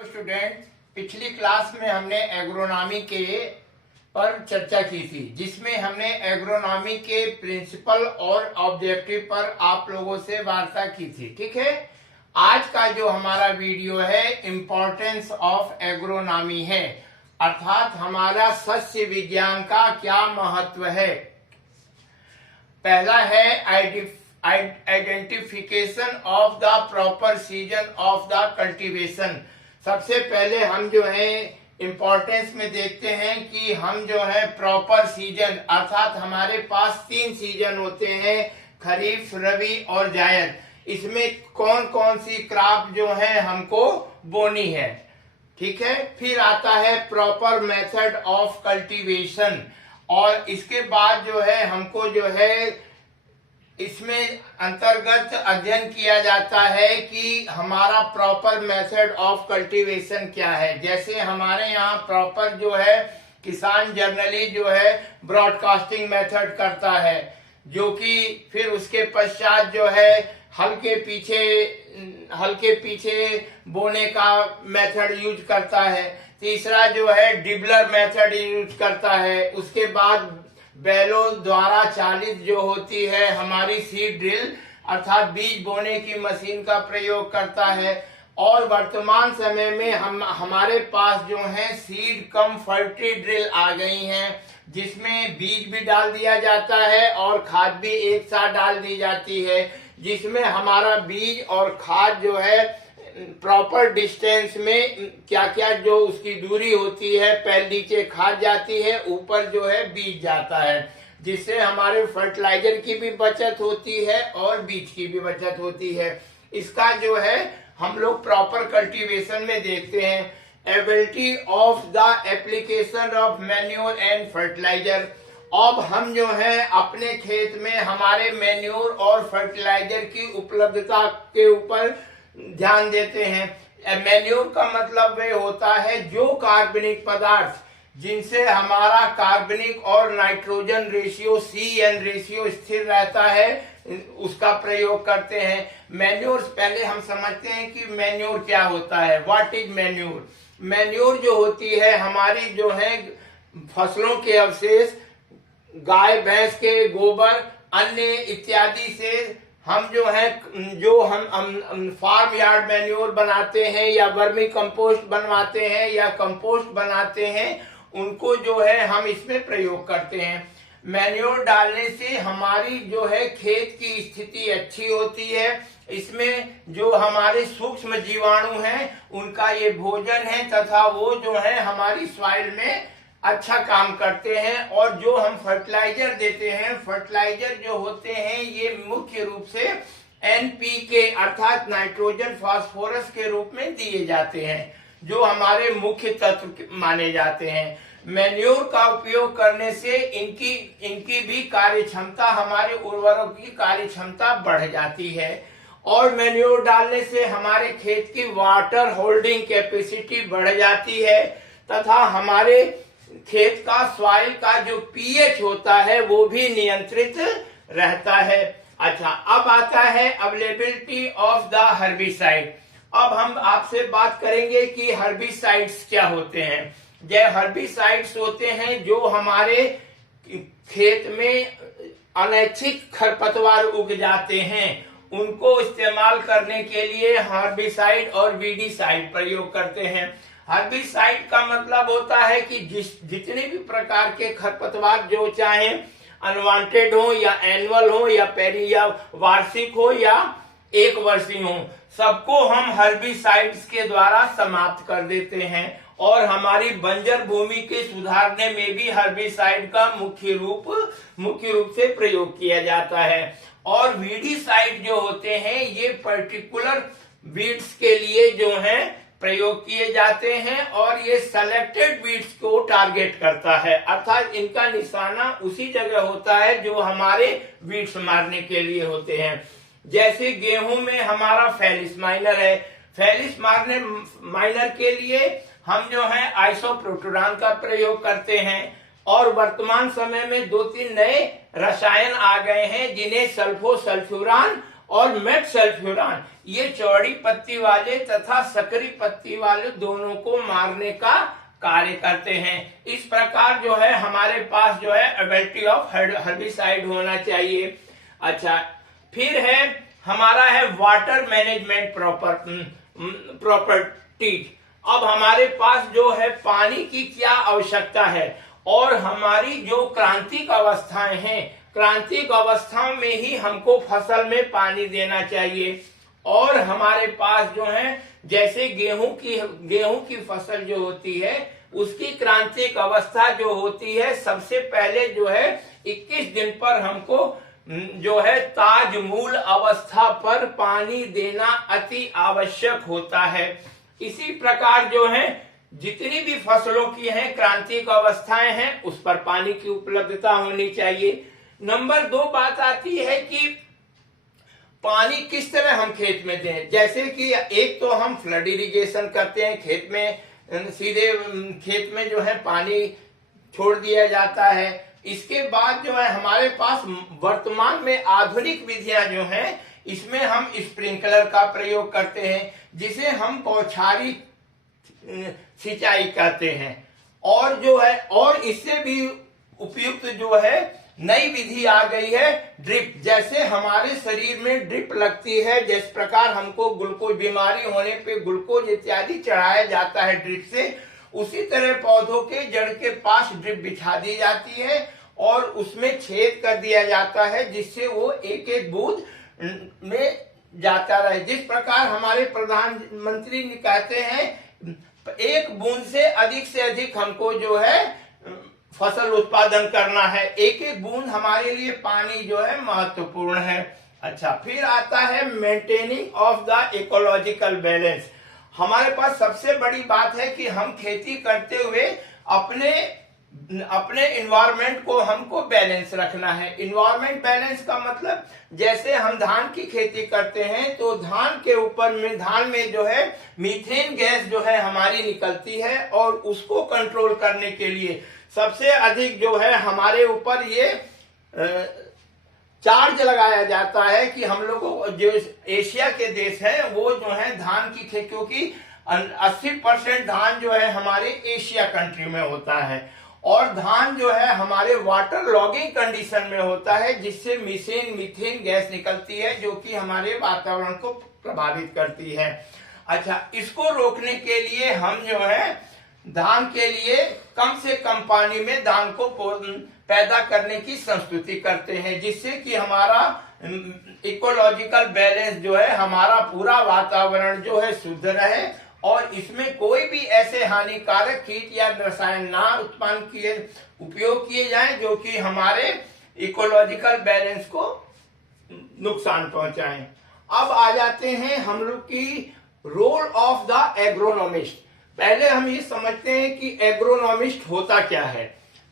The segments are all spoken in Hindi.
स्टूडेंट, पिछली क्लास में हमने एग्रोनॉमी के पर चर्चा की थी, जिसमें हमने एग्रोनॉमी के प्रिंसिपल और ऑब्जेक्टिव पर आप लोगों से वार्ता की थी। ठीक है, आज का जो हमारा वीडियो है इम्पोर्टेंस ऑफ एग्रोनॉमी है, अर्थात हमारा सस्य विज्ञान का क्या महत्व है। पहला है identification of the proper season of the cultivation. सबसे पहले हम जो है इम्पोर्टेंस में देखते हैं कि हम जो है प्रॉपर सीजन, अर्थात हमारे पास 3 सीजन होते हैं, खरीफ, रबी और जायद। इसमें कौन कौन सी क्रॉप जो है हमको बोनी है। ठीक है, फिर आता है प्रॉपर मेथड ऑफ कल्टीवेशन, और इसके बाद जो है हमको जो है इसमें अंतर्गत अध्ययन किया जाता है कि हमारा प्रॉपर मेथड ऑफ कल्टीवेशन क्या है। जैसे हमारे यहाँ प्रॉपर जो है किसान जनरली जो है ब्रॉडकास्टिंग मेथड करता है, जो कि फिर उसके पश्चात जो है हल के पीछे बोने का मेथड यूज करता है। तीसरा जो है डिबलर मेथड यूज करता है। उसके बाद बैलों द्वारा चालित जो होती है हमारी सीड ड्रिल, अर्थात बीज बोने की मशीन का प्रयोग करता है। और वर्तमान समय में हमारे पास जो है सीड कम फर्टी ड्रिल आ गई हैं, जिसमें बीज भी डाल दिया जाता है और खाद भी एक साथ डाल दी जाती है, जिसमें हमारा बीज और खाद जो है प्रॉपर डिस्टेंस में क्या क्या जो उसकी दूरी होती है, पहले नीचे खाद जाती है, ऊपर जो है बीज जाता है, जिससे हमारे फर्टिलाइजर की भी बचत होती है और बीज की भी बचत होती है। इसका जो है हम लोग प्रॉपर कल्टीवेशन में देखते हैं। Ability of the application of manure and fertiliser. अब हम जो है अपने खेत में हमारे मैन्योर और फर्टिलाइजर की उपलब्धता के ऊपर ध्यान देते हैं। मैन्योर का मतलब वे होता है जो कार्बनिक पदार्थ जिनसे हमारा कार्बनिक और नाइट्रोजन रेशियो CN रेशियो स्थिर रहता है, उसका प्रयोग करते हैं। मैन्योर पहले हम समझते हैं कि मैन्योर क्या होता है। What is manure? मैन्योर जो होती है हमारी जो है फसलों के अवशेष, गाय भैंस के गोबर, अन्य इत्यादि से हम जो हम फार्म यार्ड मैन्योर बनाते हैं या वर्मी कंपोस्ट बनवाते हैं या कंपोस्ट बनाते हैं, उनको जो है हम इसमें प्रयोग करते हैं। मैन्योर डालने से हमारी जो है खेत की स्थिति अच्छी होती है। इसमें जो हमारे सूक्ष्म जीवाणु हैं उनका ये भोजन है, तथा वो जो है हमारी सॉइल में अच्छा काम करते हैं। और जो हम फर्टिलाइजर देते हैं, फर्टिलाइजर जो होते हैं ये मुख्य रूप से NPK अर्थात नाइट्रोजन फास्फोरस के रूप में दिए जाते हैं, जो हमारे मुख्य तत्व माने जाते हैं। मैन्योर का उपयोग करने से इनकी भी कार्य क्षमता, हमारे उर्वरकों की कार्य क्षमता बढ़ जाती है। और मैन्योर डालने से हमारे खेत की वाटर होल्डिंग कैपेसिटी बढ़ जाती है, तथा हमारे खेत का सॉइल का जो pH होता है वो भी नियंत्रित रहता है। अच्छा, अब आता है अवेलेबिलिटी ऑफ द हर्बिसाइड। अब हम आपसे बात करेंगे कि हर्बिसाइड्स क्या होते हैं। ये हर्बिसाइड्स होते हैं जो हमारे खेत में अनैच्छिक खरपतवार उग जाते हैं, उनको इस्तेमाल करने के लिए हर्बिसाइड और वीडीसाइड प्रयोग करते हैं। हर्बिसाइड का मतलब होता है कि जितने भी प्रकार के खरपतवार, जो चाहे अनवांटेड हो या एनुअल हो या वार्षिक हो या एक वर्षीय हो, सबको हम हर्बिसाइड्स के द्वारा समाप्त कर देते हैं। और हमारी बंजर भूमि के सुधारने में भी हर्बिसाइड का मुख्य रूप से प्रयोग किया जाता है। और वीडीसाइड जो होते हैं ये पर्टिकुलर वीड्स के लिए जो है प्रयोग किए जाते हैं, और ये सेलेक्टेड वीड्स को टारगेट करता है, अर्थात इनका निशाना उसी जगह होता है जो हमारे वीड्स मारने के लिए होते हैं। जैसे गेहूं में हमारा फेलिस माइनर है, फेलिस माइनर के लिए हम जो है आइसोप्रोटोरान का प्रयोग करते हैं। और वर्तमान समय में 2-3 नए रसायन आ गए हैं जिन्हें सल्फोसल्फ्यूरान और मेटसल्फ्यूरान ये चौड़ी पत्ती वाले तथा सकरी पत्ती वाले दोनों को मारने का कार्य करते हैं। इस प्रकार जो है हमारे पास जो है एबिलिटी ऑफ हर्बिसाइड होना चाहिए। अच्छा, फिर है हमारा है वाटर मैनेजमेंट प्रॉपर्टीज। अब हमारे पास जो है पानी की क्या आवश्यकता है और हमारी जो क्रांतिक अवस्थाएं हैं, क्रांतिक अवस्था में ही हमको फसल में पानी देना चाहिए। और हमारे पास जो है जैसे गेहूं की फसल जो होती है उसकी क्रांतिक अवस्था जो होती है, सबसे पहले जो है 21 दिन पर हमको जो है ताज मूल अवस्था पर पानी देना अति आवश्यक होता है। इसी प्रकार जो है जितनी भी फसलों की हैं क्रांतिक अवस्थाएं हैं उस पर पानी की उपलब्धता होनी चाहिए। नंबर 2 बात आती है कि पानी किस तरह हम खेत में दें। जैसे कि एक तो हम फ्लड इरिगेशन करते हैं, खेत में सीधे खेत में जो है पानी छोड़ दिया जाता है। इसके बाद जो है हमारे पास वर्तमान में आधुनिक विधियां जो हैं इसमें हम स्प्रिंकलर का प्रयोग करते हैं, जिसे हम बौछारी सिंचाई कहते हैं। और जो है और इससे भी उपयुक्त जो है नई विधि आ गई है ड्रिप। जैसे हमारे शरीर में ड्रिप लगती है, जिस प्रकार हमको ग्लूकोज बीमारी होने पे ग्लूकोज इत्यादि चढ़ाया जाता है ड्रिप से, उसी तरह पौधों के जड़ के पास ड्रिप बिछा दी जाती है और उसमें छेद कर दिया जाता है जिससे वो एक एक बूंद में जाता रहे। जिस प्रकार हमारे प्रधानमंत्री कहते हैं 1 बूंद से अधिक हमको जो है फसल उत्पादन करना है। एक एक बूंद हमारे लिए पानी जो है महत्वपूर्ण है। अच्छा, फिर आता है maintaining of the ecological balance. हमारे पास सबसे बड़ी बात है कि हम खेती करते हुए अपने इन्वायरमेंट को हमको बैलेंस रखना है। इन्वायरमेंट बैलेंस का मतलब जैसे हम धान की खेती करते हैं तो धान में जो है मीथेन गैस जो है हमारी निकलती है और उसको कंट्रोल करने के लिए सबसे अधिक जो है हमारे ऊपर ये चार्ज लगाया जाता है कि हम लोगों जो एशिया के देश हैं वो जो है धान की खेती, क्योंकि 80% धान जो है हमारे एशिया कंट्री में होता है और धान जो है हमारे वाटर लॉगिंग कंडीशन में होता है, जिससे मीथेन गैस निकलती है जो कि हमारे वातावरण को प्रभावित करती है। अच्छा, इसको रोकने के लिए हम जो है धान के लिए कम से कम पानी में धान को पैदा करने की संस्तुति करते हैं, जिससे कि हमारा इकोलॉजिकल बैलेंस जो है हमारा पूरा वातावरण जो है शुद्ध रहे और इसमें कोई भी ऐसे हानिकारक कीट या रसायन ना उपयोग किए जाएं जो कि हमारे इकोलॉजिकल बैलेंस को नुकसान पहुंचाएं। अब आ जाते हैं हम लोग की रोल ऑफ द एग्रोनॉमिस्ट। पहले हम ये समझते हैं कि एग्रोनॉमिस्ट होता क्या है।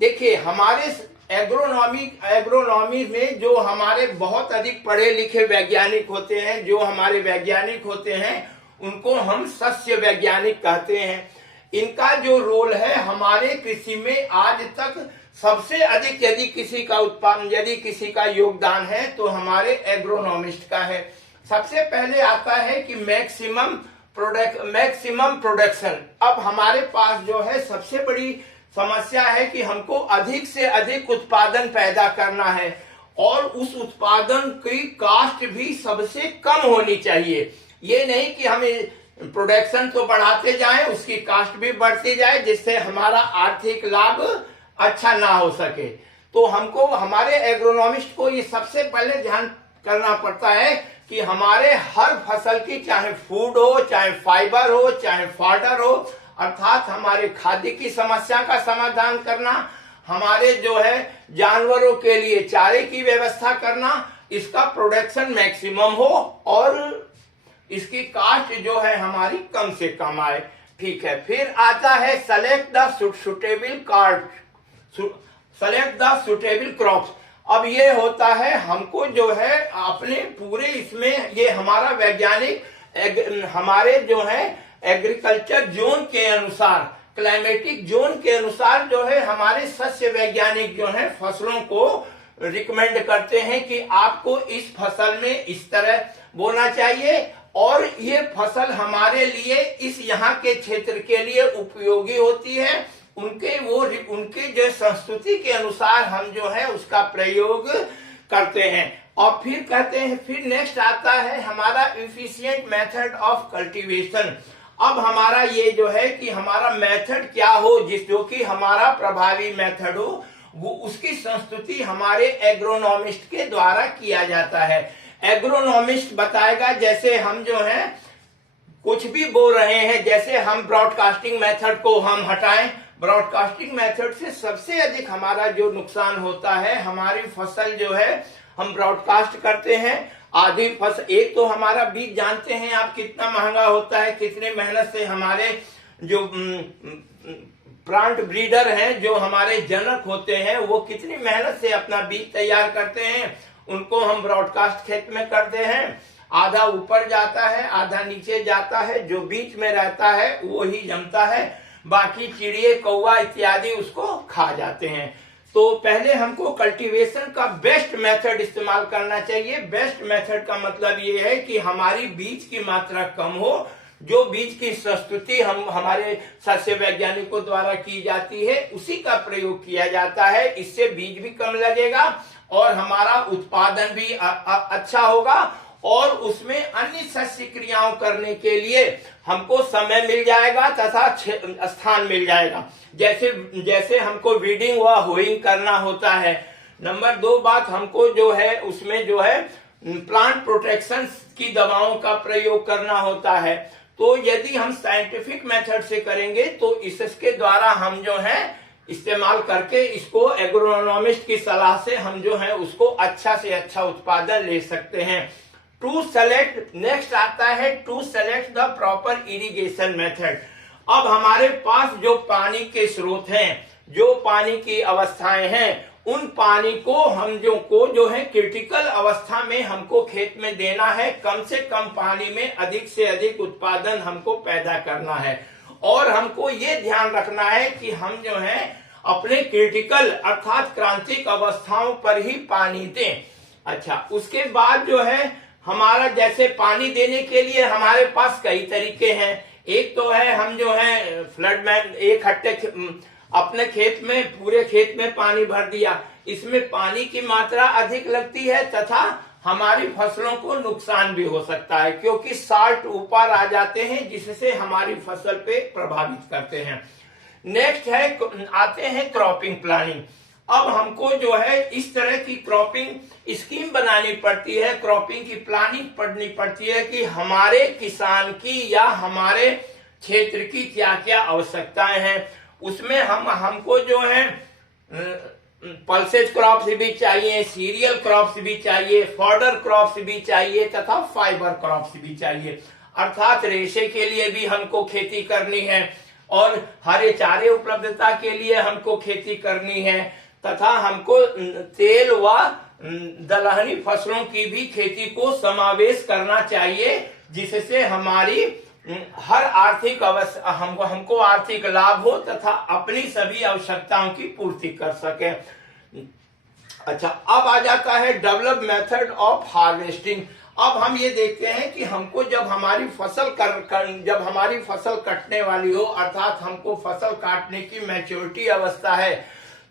देखिए, हमारे एग्रोनॉमी में जो हमारे बहुत अधिक पढ़े लिखे वैज्ञानिक होते हैं, जो हमारे वैज्ञानिक होते हैं उनको हम सस्य वैज्ञानिक कहते हैं। इनका जो रोल है हमारे कृषि में आज तक सबसे अधिक यदि किसी का योगदान है तो हमारे एग्रोनॉमिस्ट का है। सबसे पहले आता है कि मैक्सिमम प्रोडक्शन। अब हमारे पास जो है सबसे बड़ी समस्या है कि हमको अधिक से अधिक उत्पादन पैदा करना है और उस उत्पादन की कास्ट भी सबसे कम होनी चाहिए। ये नहीं कि हमें प्रोडक्शन तो बढ़ाते जाएं, उसकी कास्ट भी बढ़ती जाए जिससे हमारा आर्थिक लाभ अच्छा ना हो सके। तो हमको हमारे एग्रोनॉमिस्ट को ये सबसे पहले ध्यान करना पड़ता है कि हमारे हर फसल की, चाहे फूड हो, चाहे फाइबर हो, चाहे फॉडर हो, अर्थात हमारे खाद्य की समस्या का समाधान करना, हमारे जो है जानवरों के लिए चारे की व्यवस्था करना, इसका प्रोडक्शन मैक्सिमम हो और इसकी कास्ट जो है हमारी कम से कम आए। ठीक है, फिर आता है सेलेक्ट द सुटेबल क्रॉप्स। अब ये होता है हमको जो है अपने पूरे इसमें ये हमारा वैज्ञानिक हमारे जो है एग्रीकल्चर जोन के अनुसार, क्लाइमेटिक जोन के अनुसार जो है हमारे सस्य वैज्ञानिक जो है फसलों को रिकमेंड करते हैं कि आपको इस फसल में इस तरह बोना चाहिए और ये फसल हमारे लिए इस यहाँ के क्षेत्र के लिए उपयोगी होती है। उनके जो संस्कृति के अनुसार हम जो है उसका प्रयोग करते हैं। और फिर कहते हैं, फिर नेक्स्ट आता है हमारा एफिशिएंट मेथड ऑफ कल्टीवेशन। अब हमारा ये जो है कि हमारा मेथड क्या हो, जो कि हमारा प्रभावी मेथड हो, वो उसकी संस्तुति हमारे एग्रोनॉमिस्ट के द्वारा किया जाता है। एग्रोनॉमिस्ट बताएगा, जैसे हम जो है कुछ भी बोल रहे हैं, जैसे हम ब्रॉडकास्टिंग मेथड को हम हटाएं, ब्रॉडकास्टिंग मेथड से सबसे अधिक हमारा जो नुकसान होता है, हमारी फसल जो है हम ब्रॉडकास्ट करते हैं, आधी फसल, एक तो हमारा बीज जानते हैं आप कितना महंगा होता है, कितने मेहनत से हमारे जो प्लांट ब्रीडर हैं, जो हमारे जनक होते हैं, वो कितनी मेहनत से अपना बीज तैयार करते हैं, उनको हम ब्रॉडकास्ट खेत में करते हैं। आधा ऊपर जाता है, आधा नीचे जाता है, जो बीच में रहता है वो ही जमता है, बाकी चिड़िए कौवा इत्यादि उसको खा जाते हैं। तो पहले हमको कल्टीवेशन का बेस्ट मेथड इस्तेमाल करना चाहिए। बेस्ट मेथड का मतलब ये है कि हमारी बीज की मात्रा कम हो, जो बीज की प्रस्तुति हमारे सस्य वैज्ञानिकों द्वारा की जाती है उसी का प्रयोग किया जाता है। इससे बीज भी कम लगेगा और हमारा उत्पादन भी अच्छा होगा और उसमें अन्य सस्य क्रियाओं करने के लिए हमको समय मिल जाएगा तथा स्थान मिल जाएगा। जैसे हमको वीडिंग व होइंग करना होता है। नंबर 2 बात, हमको जो है उसमें जो है प्लांट प्रोटेक्शन की दवाओं का प्रयोग करना होता है। तो यदि हम साइंटिफिक मेथड से करेंगे तो इसके द्वारा हम जो है इस्तेमाल करके इसको एग्रोनॉमिस्ट की सलाह से हम जो है उसको अच्छा से अच्छा उत्पादन ले सकते हैं। टू सेलेक्ट, नेक्स्ट आता है to select the proper irrigation method. अब हमारे पास जो पानी के स्रोत हैं, जो पानी की अवस्थाएं हैं, उन पानी को हम जो है क्रिटिकल अवस्था में हमको खेत में देना है। कम से कम पानी में अधिक से अधिक उत्पादन हमको पैदा करना है और हमको ये ध्यान रखना है कि हम जो है अपने क्रिटिकल अर्थात क्रांतिक अवस्थाओं पर ही पानी दें। अच्छा, उसके बाद जो है हमारा जैसे पानी देने के लिए हमारे पास कई तरीके हैं। एक तो है हम जो है फ्लड मैन, एक हट्टे अपने खेत में पूरे खेत में पानी भर दिया, इसमें पानी की मात्रा अधिक लगती है तथा हमारी फसलों को नुकसान भी हो सकता है क्योंकि साल्ट ऊपर आ जाते हैं जिससे हमारी फसल पे प्रभावित करते हैं। नेक्स्ट है आते हैं क्रॉपिंग प्लानिंग। अब हमको जो है इस तरह की क्रॉपिंग स्कीम बनानी पड़ती है, क्रॉपिंग की प्लानिंग पढ़नी पड़ती है कि हमारे किसान की या हमारे क्षेत्र की क्या क्या आवश्यकताएं हैं। उसमें हमको जो है पल्सेज क्रॉप्स भी चाहिए, सीरियल क्रॉप्स भी चाहिए, फॉडर क्रॉप्स भी चाहिए तथा फाइबर क्रॉप्स भी चाहिए। अर्थात रेशे के लिए भी हमको खेती करनी है और हरे चारे उपलब्धता के लिए हमको खेती करनी है तथा हमको तेल व दलहनी फसलों की भी खेती को समावेश करना चाहिए जिससे हमारी हर आर्थिक हमको आर्थिक लाभ हो तथा अपनी सभी आवश्यकताओं की पूर्ति कर सके। अच्छा, अब आ जाता है डेवलप मेथड ऑफ हार्वेस्टिंग। अब हम ये देखते हैं कि हमको जब हमारी फसल कटने वाली हो अर्थात हमको फसल काटने की मैच्योरिटी अवस्था है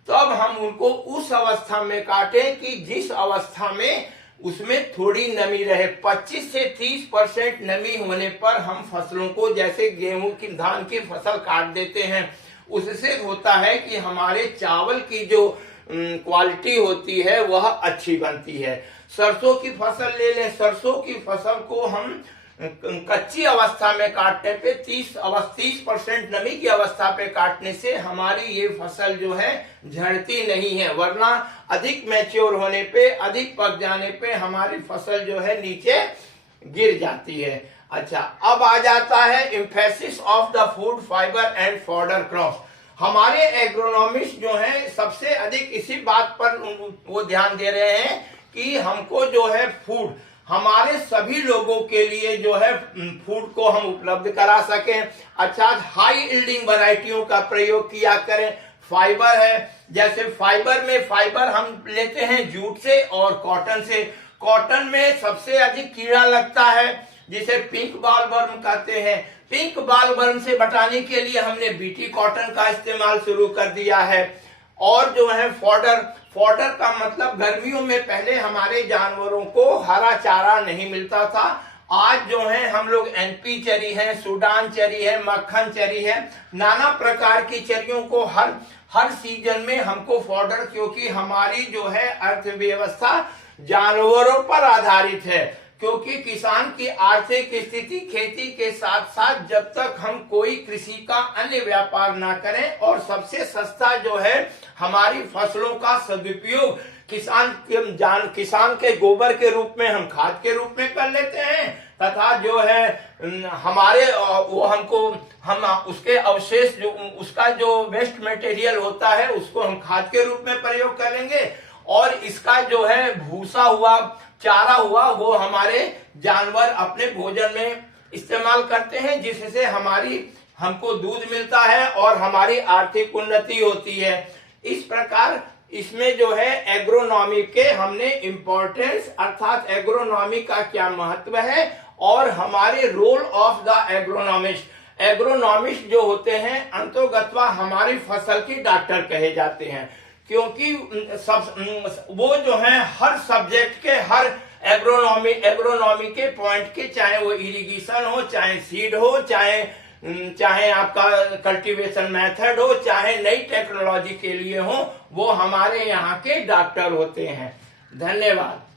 तब हम उनको उस अवस्था में काटें कि जिस अवस्था में उसमें थोड़ी नमी रहे। 25 से 30% नमी होने पर हम फसलों को, जैसे गेहूं की धान की फसल काट देते हैं, उससे होता है कि हमारे चावल की जो क्वालिटी होती है वह अच्छी बनती है। सरसों की फसल ले लें, सरसों की फसल को हम कच्ची अवस्था में काटने पे 30% नमी की अवस्था पे काटने से हमारी ये फसल जो है झड़ती नहीं है, वरना अधिक मैच्योर होने पे, अधिक पक जाने पे हमारी फसल जो है नीचे गिर जाती है। अच्छा, अब आ जाता है emphasis of the food fibre and fodder crops. हमारे एग्रोनॉमिस्ट जो है सबसे अधिक इसी बात पर वो ध्यान दे रहे हैं कि हमको जो है फूड, हमारे सभी लोगों के लिए जो है फूड को हम उपलब्ध करा सकें। अच्छा, हाई यील्डिंग वैरायटियों का प्रयोग किया करें, फाइबर है, जैसे फाइबर में फाइबर हम लेते हैं जूट से और कॉटन से। कॉटन में सबसे अधिक कीड़ा लगता है जिसे पिंक बॉलवर्म कहते हैं। पिंक बॉलवर्म से बचाने के लिए हमने बीटी कॉटन का इस्तेमाल शुरू कर दिया है। और जो है फॉडर, फॉडर का मतलब गर्मियों में पहले हमारे जानवरों को हरा चारा नहीं मिलता था। आज जो है हम लोग एनपी चरी है, सूडान चरी है, मक्खन चरी है, नाना प्रकार की चरियों को हर सीजन में हमको फॉडर, क्योंकि हमारी जो है अर्थव्यवस्था जानवरों पर आधारित है। क्योंकि किसान की आर्थिक स्थिति खेती के साथ साथ जब तक हम कोई कृषि का अन्य व्यापार ना करें और सबसे सस्ता जो है हमारी फसलों का सदुपयोग किसान के गोबर के रूप में हम खाद के रूप में कर लेते हैं, तथा जो है हमारे हम उसके अवशेष जो उसका जो वेस्ट मटेरियल होता है उसको हम खाद के रूप में प्रयोग करेंगे। और इसका जो है भूसा हुआ, चारा हुआ, वो हमारे जानवर अपने भोजन में इस्तेमाल करते हैं, जिससे हमको दूध मिलता है और हमारी आर्थिक उन्नति होती है। इस प्रकार इसमें जो है एग्रोनॉमी के हमने इम्पोर्टेंस अर्थात एग्रोनॉमी का क्या महत्व है और हमारे role of the agronomist. Agronomist जो होते हैं अंतोगत्वा हमारी फसल के डॉक्टर कहे जाते हैं, क्योंकि वो जो है हर सब्जेक्ट के हर एग्रोनॉमी के पॉइंट के, चाहे वो इरिगेशन हो, चाहे सीड हो, चाहे आपका कल्टीवेशन मेथड हो, चाहे नई टेक्नोलॉजी के लिए हो, वो हमारे यहाँ के डॉक्टर होते हैं। धन्यवाद।